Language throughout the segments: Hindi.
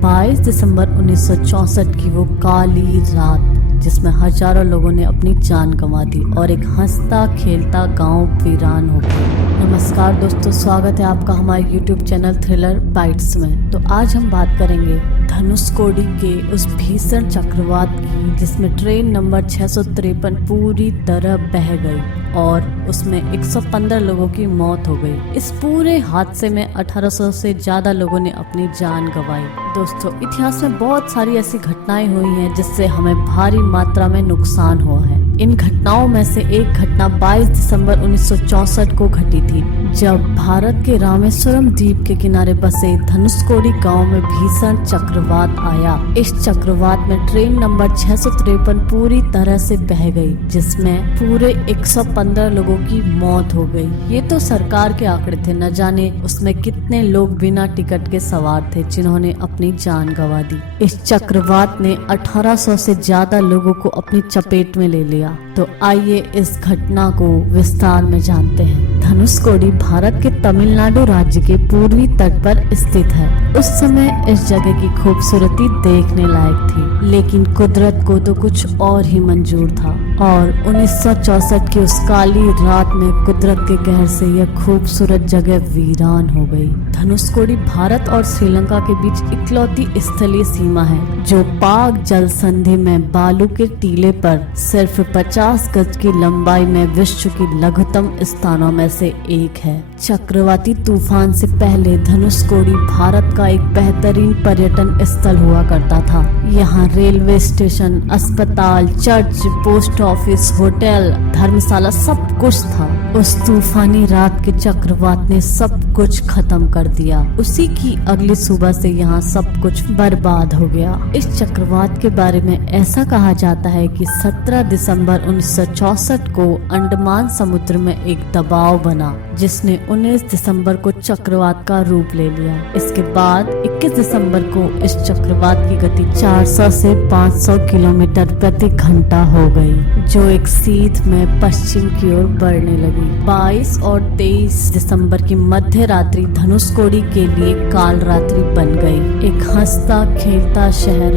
22 दिसंबर 1964 की वो काली रात जिसमें हजारों लोगों ने अपनी जान गंवा दी और एक हंसता खेलता गांव वीरान हो गया। नमस्कार दोस्तों, स्वागत है आपका हमारे YouTube चैनल थ्रिलर बाइट्स में। तो आज हम बात करेंगे धनुषकोडी के उस भीषण चक्रवात की जिसमें ट्रेन नंबर 653 पूरी तरह बह गई और उसमें 115 लोगों की मौत हो गई। इस पूरे हादसे में 1800 से ज्यादा लोगों ने अपनी जान गंवाई। दोस्तों, इतिहास में बहुत सारी ऐसी घटनाएं हुई हैं जिससे हमें भारी मात्रा में नुकसान हुआ है। इन घटनाओं में से एक घटना 22 दिसंबर 1964 को घटी थी, जब भारत के रामेश्वरम द्वीप के किनारे बसे धनुषकोडी गांव में भीषण चक्रवात आया। इस चक्रवात में ट्रेन नंबर 653 पूरी तरह से बह गई, जिसमें पूरे 115 लोगों की मौत हो गई। ये तो सरकार के आंकड़े थे, न जाने उसमें कितने लोग बिना टिकट के सवार थे जिन्होंने अपनी जान गंवा दी। इस चक्रवात ने 1800 से ज्यादा लोगों को अपनी चपेट में ले लिया। तो आइए इस घटना को विस्तार में जानते हैं। धनुषकोडी भारत के तमिलनाडु राज्य के पूर्वी तट पर स्थित है। उस समय इस जगह की खूबसूरती देखने लायक थी, लेकिन कुदरत को तो कुछ और ही मंजूर था और 1964 की उस काली रात में कुदरत के कहर से यह खूबसूरत जगह वीरान हो गई। धनुषकोडी भारत और श्रीलंका के बीच इकलौती स्थलीय सीमा है जो पाक जल संधि में बालू के टीले पर सिर्फ 50 गज की लंबाई में विश्व की लघुतम स्थानों में से एक है। चक्रवाती तूफान से पहले धनुषकोडी भारत का एक बेहतरीन पर्यटन स्थल हुआ करता था। यहाँ रेलवे स्टेशन, अस्पताल, चर्च, पोस्ट ऑफिस, होटल, धर्मशाला सब कुछ था। उस तूफानी रात के चक्रवात ने सब कुछ खत्म कर दिया। उसी की अगली सुबह से यहाँ सब कुछ बर्बाद हो गया। इस चक्रवात के बारे में ऐसा कहा जाता है कि 17 दिसंबर 1964 को अंडमान समुद्र में एक दबाव बना, जिसने 19 दिसंबर को चक्रवात का रूप ले लिया। इसके बाद 21 दिसंबर को इस चक्रवात की गति 400 से 500 किलोमीटर प्रति घंटा हो गई, जो एक सीध में पश्चिम की ओर बढ़ने लगी। 22 और 23 दिसंबर की मध्य रात्रि धनुषकोडी के लिए काल रात्रि बन गई। एक हंसता खेलता शहर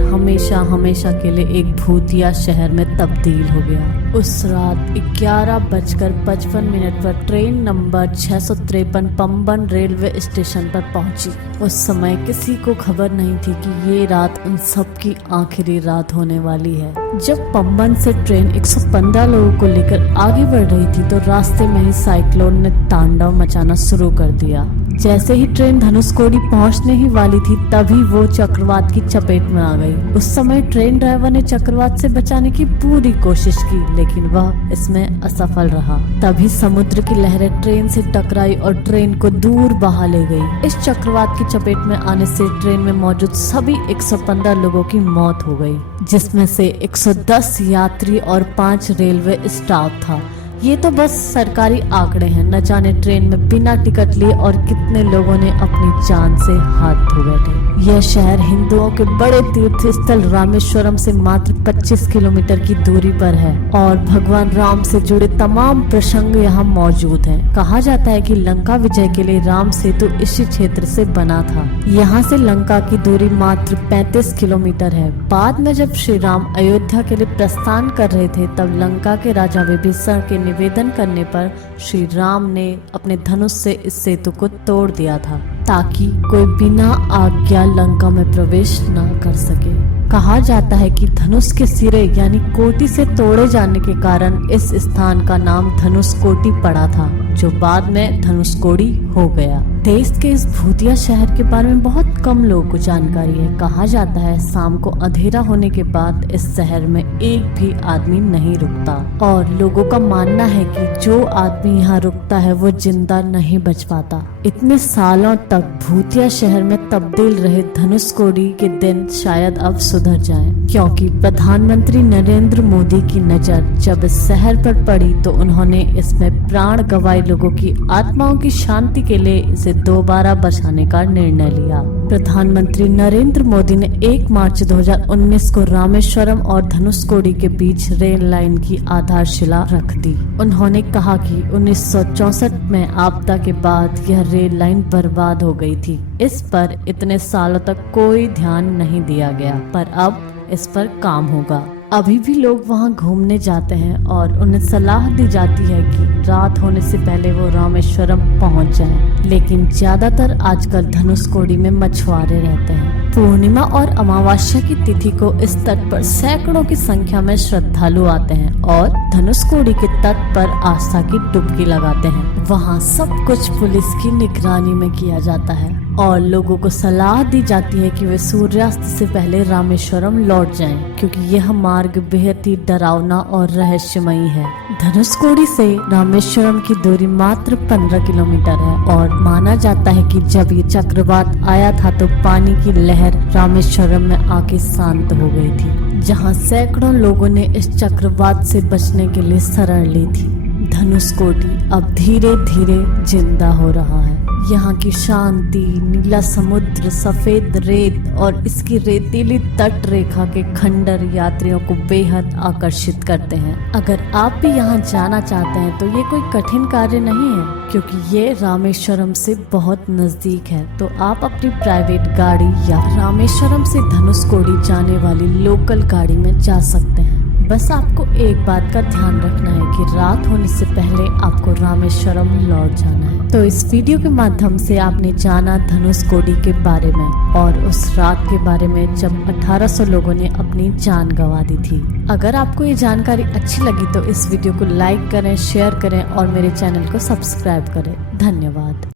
हमेशा के लिए एक भूतिया शहर में तब्दील हो गया। उस रात 11:55 पर train number 653 Pamban railway station पर पहुंची। उस समय किसी को खबर नहीं थी कि ये रात उन सब की आखिरी रात होने वाली है। जब पंबन से ट्रेन 115 लोगों को लेकर आगे बढ़ रही थी तो रास्ते में ही साइक्लोन ने तांडव मचाना शुरू कर दिया। जैसे ही ट्रेन धनुषकोडी पहुंचने ही वाली थी, तभी वो चक्रवात की चपेट में आ गई। उस समय ट्रेन ड्राइवर ने चक्रवात से बचाने की पूरी कोशिश की, लेकिन वह इसमें असफल रहा। तभी समुद्र की लहरें ट्रेन से टकराई और ट्रेन को दूर बहा ले गई। इस चक्रवात की चपेट में आने से ट्रेन में मौजूद सभी 115 लोगों की मौत हो गई, जिसमें से 110 यात्री और 5 रेलवे स्टाफ था। ये तो बस सरकारी आंकड़े हैं, न जाने ट्रेन में बिना टिकट लिए और कितने लोगों ने अपनी जान से हाथ धो बैठे। यह शहर हिंदुओं के बड़े तीर्थ स्थल रामेश्वरम से मात्र 25 किलोमीटर की दूरी पर है और भगवान राम से जुड़े तमाम प्रसंग यहाँ मौजूद हैं। कहा जाता है कि लंका विजय के लिए राम सेतु इसी क्षेत्र से बना था। यहाँ से लंका की दूरी मात्र 35 किलोमीटर है। बाद में जब श्री राम अयोध्या के लिए प्रस्थान कर रहे थे, तब लंका के राजा विभीषण के निवेदन करने पर श्री राम ने अपने धनुष से इस सेतु को तोड़ दिया था, ताकि कोई बिना आज्ञा लंका में प्रवेश न कर सके। कहा जाता है कि धनुष के सिरे यानी कोटि से तोड़े जाने के कारण इस स्थान का नाम धनुषकोटी पड़ा था, जो बाद में धनुषकोडी हो गया। देश के इस भूतिया शहर के बारे में बहुत कम लोगों को जानकारी है। कहा जाता है शाम को अंधेरा होने के बाद इस शहर में एक भी आदमी नहीं रुकता और लोगों का मानना है कि जो आदमी यहाँ रुकता है वो जिंदा नहीं बच पाता। इतने सालों तक भूतिया शहर में तब्दील रहे धनुषकोडी के दिन शायद अब सुधर जाएं, क्योंकि प्रधानमंत्री नरेंद्र मोदी की नजर जब इस शहर पर पड़ी तो उन्होंने इसमें प्राण गंवाए लोगों की आत्माओं की शांति के लिए इसे दोबारा बसाने का निर्णय लिया। प्रधानमंत्री नरेंद्र मोदी ने 1 मार्च 2019 को रामेश्वरम और धनुषकोडी के बीच रेल लाइन की आधारशिला रख दी। उन्होंने कहा कि 1964 में आपदा के बाद यह रेल लाइन बर्बाद हो गई थी। इस पर इतने सालों तक कोई ध्यान नहीं दिया गया, पर अब इस पर काम होगा। अभी भी लोग वहां घूमने जाते हैं और उन्हें सलाह दी जाती है कि रात होने से पहले वो रामेश्वरम पहुंच जाएं। लेकिन ज्यादातर आजकल धनुषकोडी में मछुआरे रहते हैं। पूर्णिमा और अमावस्या की तिथि को इस तट पर सैकड़ों की संख्या में श्रद्धालु आते हैं और धनुषकोडी के तट पर आस्था की डुबकी लगाते हैं। वहाँ सब कुछ पुलिस की निगरानी में किया जाता है और लोगों को सलाह दी जाती है कि वे सूर्यास्त से पहले रामेश्वरम लौट जाएं, क्योंकि यह मार्ग बेहद ही डरावना और रहस्यमयी है। धनुषकोडी से रामेश्वरम की दूरी मात्र 15 किलोमीटर है और माना जाता है कि जब ये चक्रवात आया था तो पानी की लहर रामेश्वरम में आके शांत हो गई थी, जहां सैकड़ों लोगों ने इस चक्रवात से बचने के लिए शरण ली थी। धनुषकोडी अब धीरे धीरे जिंदा हो रहा है। यहाँ की शांति, नीला समुद्र, सफेद रेत और इसकी रेतीली तट रेखा के खंडर यात्रियों को बेहद आकर्षित करते हैं। अगर आप भी यहाँ जाना चाहते हैं तो ये कोई कठिन कार्य नहीं है, क्योंकि ये रामेश्वरम से बहुत नजदीक है। तो आप अपनी प्राइवेट गाड़ी या रामेश्वरम से धनुषकोडी जाने वाली लोकल गाड़ी में जा सकते हैं। बस आपको एक बात का ध्यान रखना है कि रात होने से पहले आपको रामेश्वरम लौट जाना है। तो इस वीडियो के माध्यम से आपने जाना धनुषकोडी के बारे में और उस रात के बारे में जब 1800 लोगों ने अपनी जान गंवा दी थी। अगर आपको ये जानकारी अच्छी लगी तो इस वीडियो को लाइक करें, शेयर करें और मेरे चैनल को सब्सक्राइब करें। धन्यवाद।